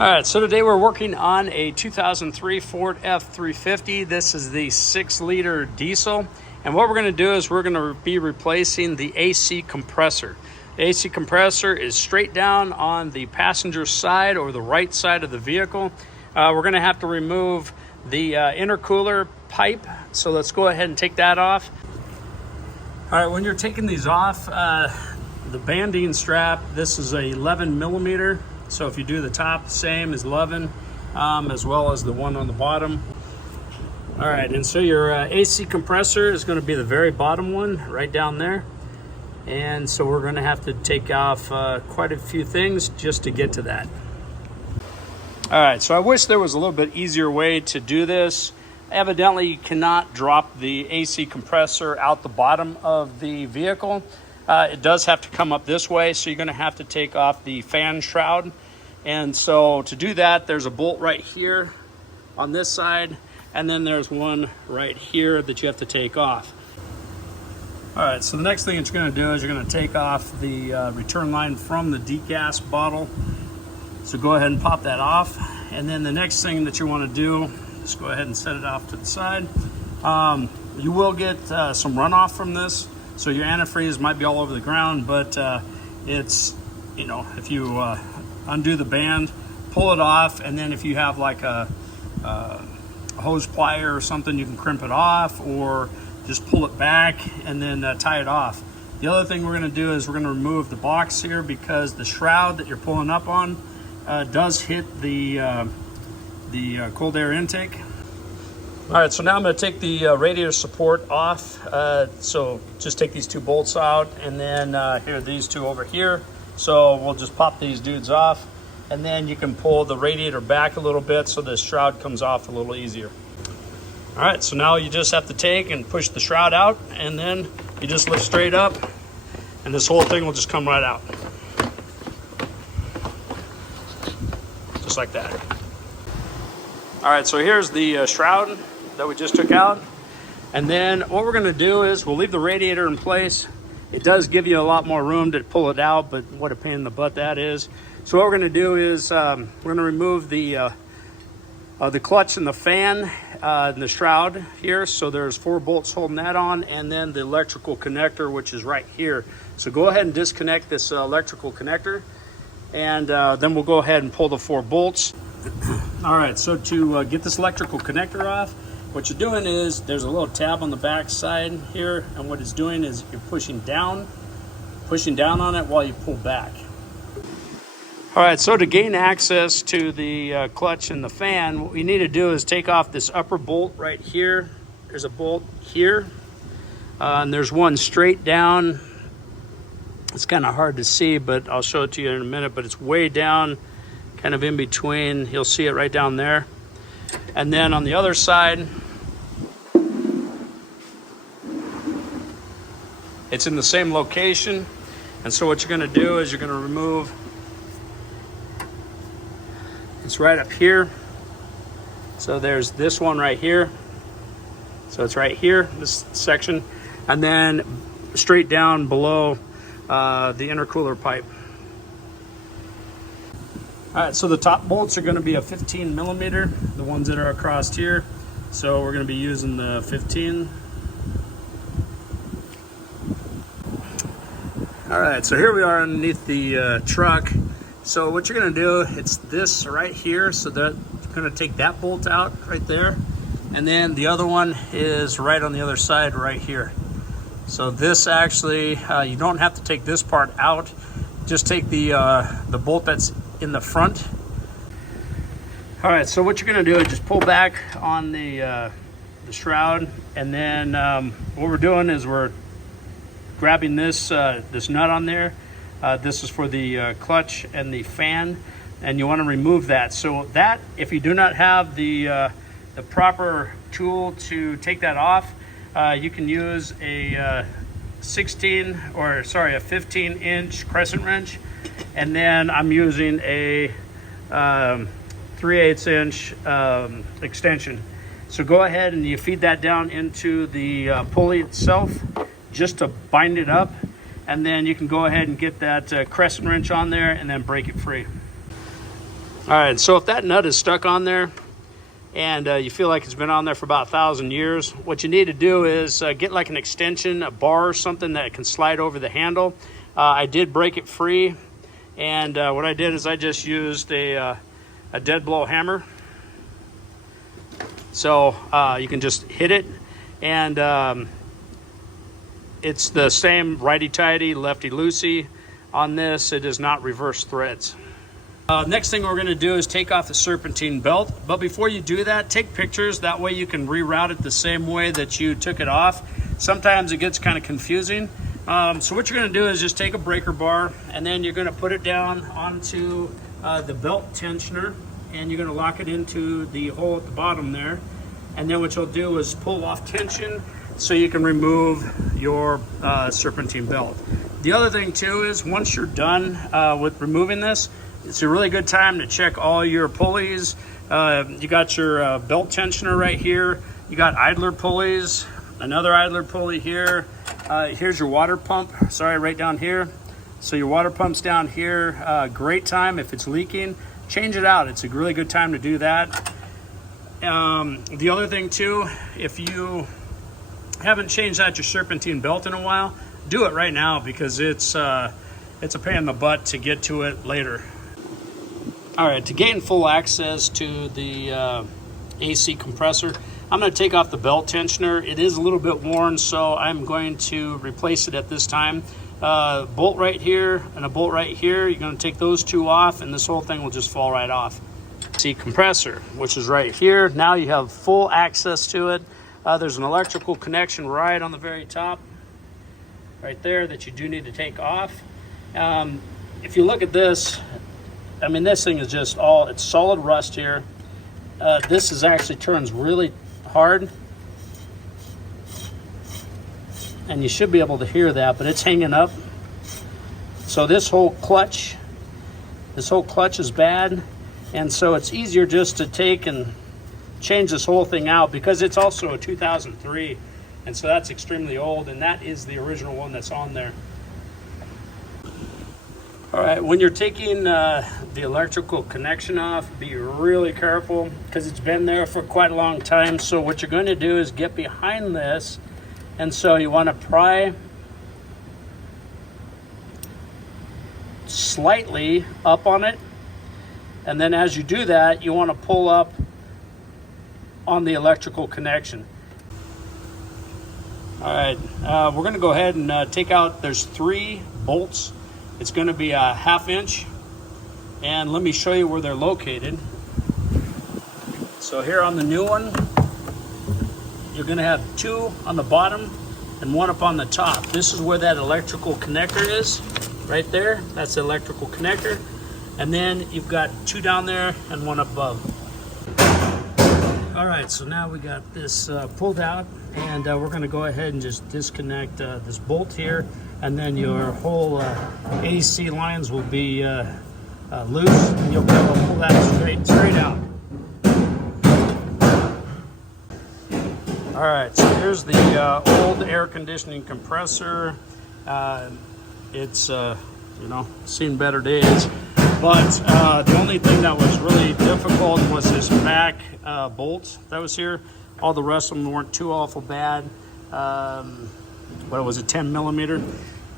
All right, so today we're working on a 2003 Ford F350. This is the 6-liter diesel. And what we're gonna do is we're gonna be replacing the AC compressor. The AC compressor is straight down on the passenger side or the right side of the vehicle. We're gonna have to remove the intercooler pipe. So let's go ahead and take that off. All right, when you're taking these off, the banding strap, this is a 11 millimeter. So if you do the top, same as 11, as well as the one on the bottom. All right, and so your AC compressor is gonna be the very bottom one, right down there. And so we're gonna have to take off quite a few things just to get to that. All right, so I wish there was a little bit easier way to do this. Evidently, you cannot drop the AC compressor out the bottom of the vehicle. It does have to come up this way, so you're gonna have to take off the fan shroud. And so to do that, there's a bolt right here on this side, and then there's one right here that you have to take off. All right, so the next thing that you're gonna do is you're gonna take off the return line from the degas bottle. So go ahead and pop that off. And then the next thing that you wanna do, just go ahead and set it off to the side. You will get some runoff from this. So your antifreeze might be all over the ground, but it's, you know, if you undo the band, pull it off, and then if you have like a hose plier or something, you can crimp it off or just pull it back and then tie it off. The other thing we're gonna do is we're gonna remove the box here because the shroud that you're pulling up on does hit the cold air intake. All right, so now I'm gonna take the radiator support off. So just take these two bolts out, and then here, these two over here. So we'll just pop these dudes off, and then you can pull the radiator back a little bit so the shroud comes off a little easier. All right, so now you just have to take and push the shroud out, and then you just lift straight up, and this whole thing will just come right out. Just like that. All right, so here's the shroud that we just took out. And then what we're gonna do is we'll leave the radiator in place. It does give you a lot more room to pull it out, but what a pain in the butt that is. So what we're gonna do is we're gonna remove the clutch and the fan and the shroud here. So there's 4 bolts holding that on, and then the electrical connector, which is right here. So go ahead and disconnect this electrical connector, and then we'll go ahead and pull the 4 bolts. All right, so to get this electrical connector off, what you're doing is there's a little tab on the back side here, and what it's doing is you're pushing down on it while you pull back. All right, so to gain access to the clutch and the fan, what we need to do is take off this upper bolt right here. There's a bolt here, and there's one straight down. It's kind of hard to see, but I'll show it to you in a minute, but it's way down, kind of in between. You'll see it right down there. And then on the other side, it's in the same location. And so what you're gonna do is you're gonna remove, it's right up here. So there's this one right here. So it's right here, this section. And then straight down below the intercooler pipe. All right, so the top bolts are gonna be a 15 millimeter, the ones that are across here. So we're gonna be using the 15. All right, so here we are underneath the truck. So what you're gonna do, it's this right here. So that you're gonna take that bolt out right there. And then the other one is right on the other side right here. So this actually, you don't have to take this part out. Just take the bolt that's in the front. All right, so what you're gonna do is just pull back on the shroud, and then what we're doing is we're grabbing this this nut on there. This is for the clutch and the fan, and you want to remove that. So that, if you do not have the proper tool to take that off, you can use a 15-inch crescent wrench, and then I'm using a 3/8 inch extension. So go ahead and you feed that down into the pulley itself just to bind it up, and then you can go ahead and get that crescent wrench on there and then break it free. All right, so if that nut is stuck on there and you feel like it's been on there for about 1,000 years, what you need to do is get like an extension, a bar or something that can slide over the handle. I did break it free, and what I did is I just used a dead blow hammer. So you can just hit it, and it's the same righty-tighty, lefty-loosey. On this, it is not reverse threads. Next thing we're going to do is take off the serpentine belt. But before you do that, take pictures. That way you can reroute it the same way that you took it off. Sometimes it gets kind of confusing. So what you're going to do is just take a breaker bar, and then you're going to put it down onto the belt tensioner, and you're going to lock it into the hole at the bottom there. And then what you'll do is pull off tension so you can remove your serpentine belt. The other thing too is once you're done with removing this, it's a really good time to check all your pulleys. You got your belt tensioner right here. You got idler pulleys, another idler pulley here. Here's your water pump, sorry, right down here. So your water pump's down here. Great time if it's leaking, change it out. It's a really good time to do that. The other thing too, if you haven't changed out your serpentine belt in a while, do it right now, because it's a pain in the butt to get to it later. All right, to gain full access to the AC compressor, I'm going to take off the belt tensioner. It is a little bit worn, so I'm going to replace it at this time. Bolt right here and a bolt right here. You're going to take those two off, and this whole thing will just fall right off. AC compressor, which is right here. Now you have full access to it. There's an electrical connection right on the very top, right there, that you do need to take off. If you look at this, I mean, this thing is just it's solid rust here. This is actually turns really hard, and you should be able to hear that, but it's hanging up. So this whole clutch is bad, and so it's easier just to take and change this whole thing out, because it's also a 2003, and so that's extremely old, and that is the original one that's on there. All right, when you're taking the electrical connection off, be really careful, because it's been there for quite a long time. So what you're going to do is get behind this, and so you want to pry slightly up on it, and then as you do that, you want to pull up on the electrical connection. All right, we're going to go ahead and take out, there's 3 bolts. It's going to be a 1/2 inch, and let me show you where they're located. So here on the new one, you're going to have 2 on the bottom and 1 up on the top. This is where that electrical connector is, right there. That's the electrical connector. And then you've got 2 down there and 1 above. All right, so now we got this pulled out, and we're going to go ahead and just disconnect this bolt here, and then your whole AC lines will be loose, and you'll be able to pull that straight out. All right, so here's the old air conditioning compressor. It's seen better days, but the only thing that was really difficult was this back bolt that was here. All the rest of them weren't too awful bad. What was it, 10 millimeter?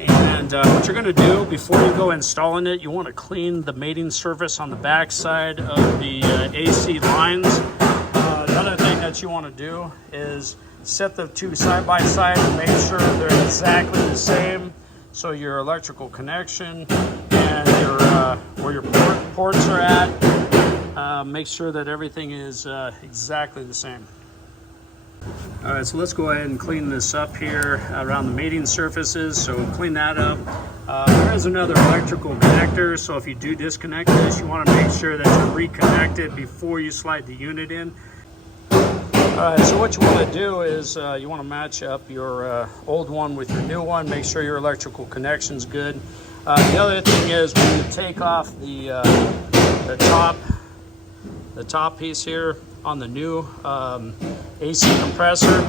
And what you're going to do before you go installing it, you want to clean the mating surface on the back side of the AC lines. The other thing that you want to do is set the 2 side by side and make sure they're exactly the same. So your electrical connection and where your ports are at, make sure that everything is exactly the same. All right, so let's go ahead and clean this up here around the mating surfaces. So clean that up. There is another electrical connector, so if you do disconnect this, you want to make sure that you reconnect it before you slide the unit in. All right, so what you want to do is you want to match up your old one with your new one. Make sure your electrical connection's good. The other thing is when you take off the top piece here on the new AC compressor,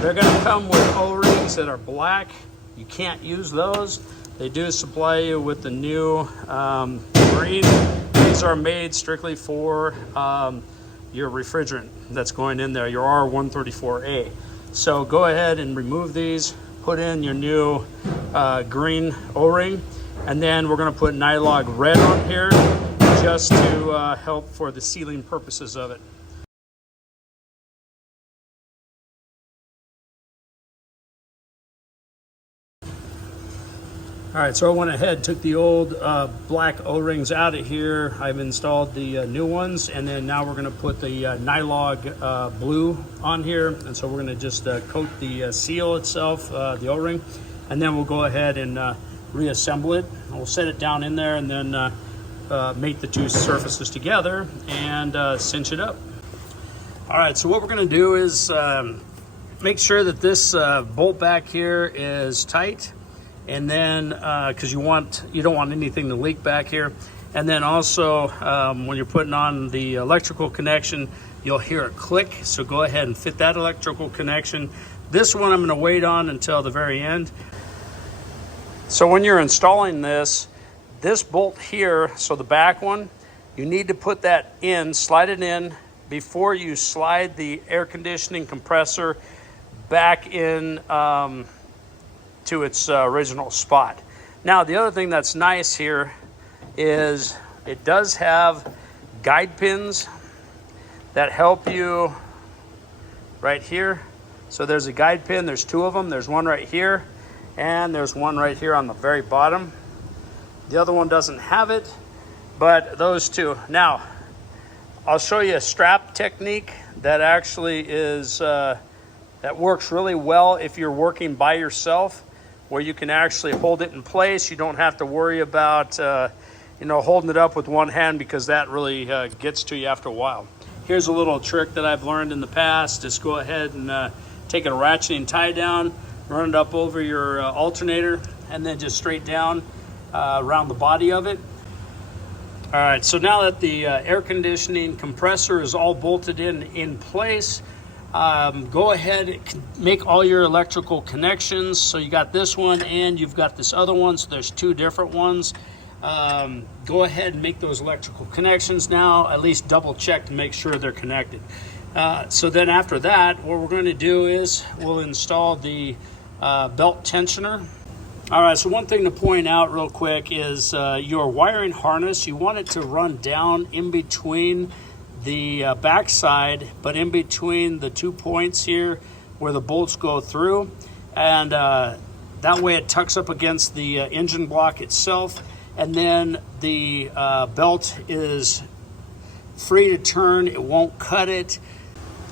they're going to come with O-rings that are black. You can't use those. They do supply you with the new green these are made strictly for your refrigerant that's going in there, your R134A. So go ahead and remove these, put in your new green O-ring, and then we're going to put Nylog red on here just to help for the sealing purposes of it. All right, so I went ahead and took the old black O-rings out of here. I've installed the new ones, and then now we're going to put the Nylog blue on here. And so we're going to just coat the seal itself, the O-ring, and then we'll go ahead and reassemble it. We'll set it down in there and then mate the two surfaces together and cinch it up. All right, so what we're going to do is make sure that this bolt back here is tight. And then because you don't want anything to leak back here. And then also when you're putting on the electrical connection, you'll hear it click, so go ahead and fit that electrical connection. This one I'm going to wait on until the very end. So when you're installing this bolt here, so the back one, you need to put that in, slide it in before you slide the air conditioning compressor back in to its original spot. Now, the other thing that's nice here is it does have guide pins that help you right here. So there's a guide pin, there's two of them. There's one right here, and there's one right here on the very bottom. The other one doesn't have it, but those two. Now, I'll show you a strap technique that actually is, that works really well if you're working by yourself, where you can actually hold it in place. You don't have to worry about holding it up with one hand, because that really gets to you after a while. Here's a little trick that I've learned in the past. Just go ahead and take a ratcheting tie down, run it up over your alternator, and then just straight down around the body of it. All right, so now that the air conditioning compressor is all bolted in place, go ahead and make all your electrical connections. So you got this one and you've got this other one, so there's two different ones. Go ahead and make those electrical connections now, at least double check to make sure they're connected. So then after that, what we're going to do is we'll install the belt tensioner. All right, so one thing to point out real quick is your wiring harness, you want it to run down in between the backside, but in between the 2 points here where the bolts go through, and that way it tucks up against the engine block itself, and then the belt is free to turn, it won't cut it.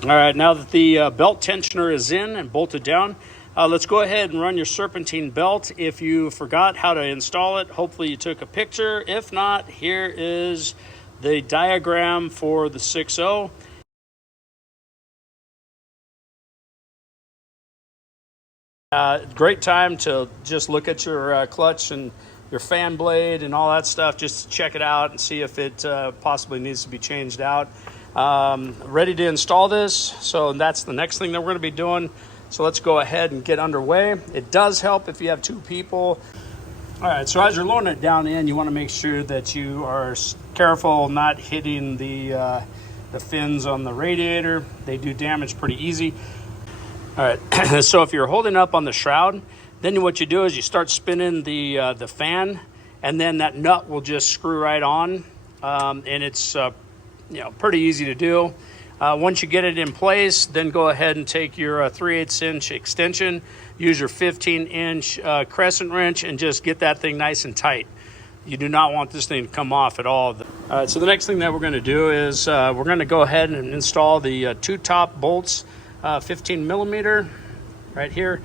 All right, now that the belt tensioner is in and bolted down, let's go ahead and run your serpentine belt. If you forgot how to install it, hopefully you took a picture. If not, here is the diagram for the 6.0. Great time to just look at your clutch and your fan blade and all that stuff, just to check it out and see if it possibly needs to be changed out. Ready to install this, so that's the next thing that we're going to be doing. So let's go ahead and get underway. It does help if you have two people. All right, so as you're loading it down in, you want to make sure that you are careful not hitting the fins on the radiator. They do damage pretty easy. All right, so if you're holding up on the shroud, then what you do is you start spinning the fan, and then that nut will just screw right on, and it's pretty easy to do. Once you get it in place, then go ahead and take your 3/8 inch extension, use your 15-inch crescent wrench, and just get that thing nice and tight. You do not want this thing to come off at all. All right, so the next thing that we're going to do is we're going to go ahead and install the two top bolts, 15 millimeter right here.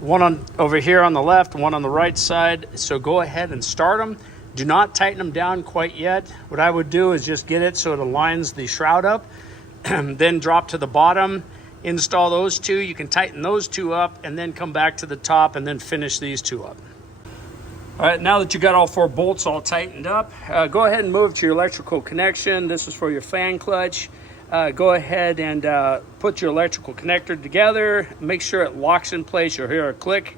One over here on the left, one on the right side. So go ahead and start them. Do not tighten them down quite yet. What I would do is just get it so it aligns the shroud up, then drop to the bottom, install those two. You can tighten those two up and then come back to the top and then finish these two up. All right, now that you got all four bolts all tightened up, go ahead and move to your electrical connection. This is for your fan clutch. Go ahead and put your electrical connector together. Make sure it locks in place. You'll hear a click,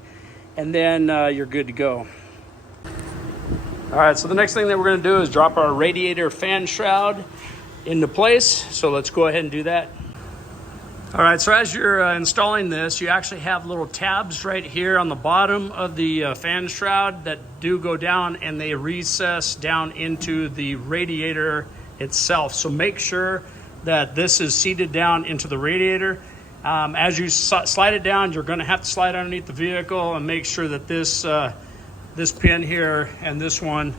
and then you're good to go. All right, so the next thing that we're gonna do is drop our radiator fan shroud into place. So let's go ahead and do that. All right, so as you're installing this, you actually have little tabs right here on the bottom of the fan shroud that do go down, and they recess down into the radiator itself. So make sure that this is seated down into the radiator. As you slide it down, you're gonna have to slide underneath the vehicle and make sure that this pin here and this one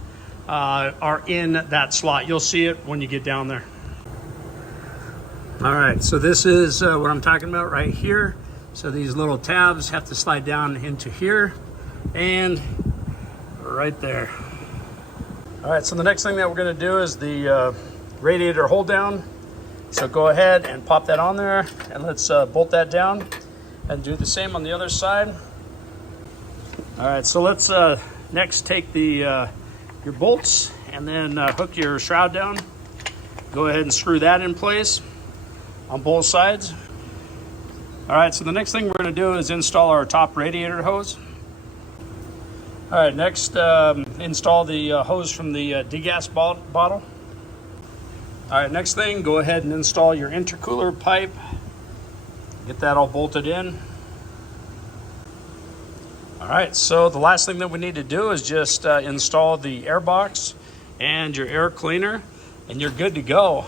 are in that slot. You'll see it when you get down there. All right, so this is what I'm talking about right here. So these little tabs have to slide down into here and right there. All right, so the next thing that we're gonna do is the radiator hold down. So go ahead and pop that on there, and let's bolt that down and do the same on the other side. All right, so let's next take the your bolts and then hook your shroud down. Go ahead and screw that in place on both sides. All right, so the next thing we're gonna do is install our top radiator hose. All right, next install the hose from the degas bottle. All right, next thing, go ahead and install your intercooler pipe. Get that all bolted in. All right, so the last thing that we need to do is just install the air box and your air cleaner, and you're good to go.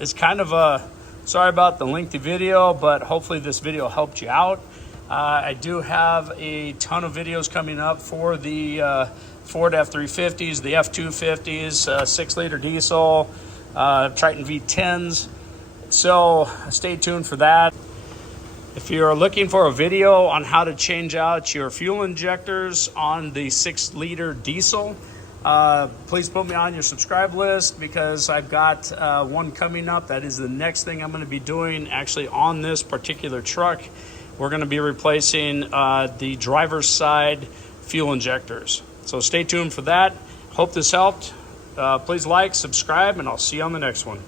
It's kind of a, sorry about the lengthy video, but hopefully this video helped you out. I do have a ton of videos coming up for the Ford F350s, the F250s, 6-liter diesel, Triton V10s. So stay tuned for that. If you're looking for a video on how to change out your fuel injectors on the 6-liter diesel, please put me on your subscribe list, because I've got one coming up. That is the next thing I'm going to be doing actually on this particular truck. We're going to be replacing the driver's side fuel injectors. So stay tuned for that. Hope this helped. Please like, subscribe, and I'll see you on the next one.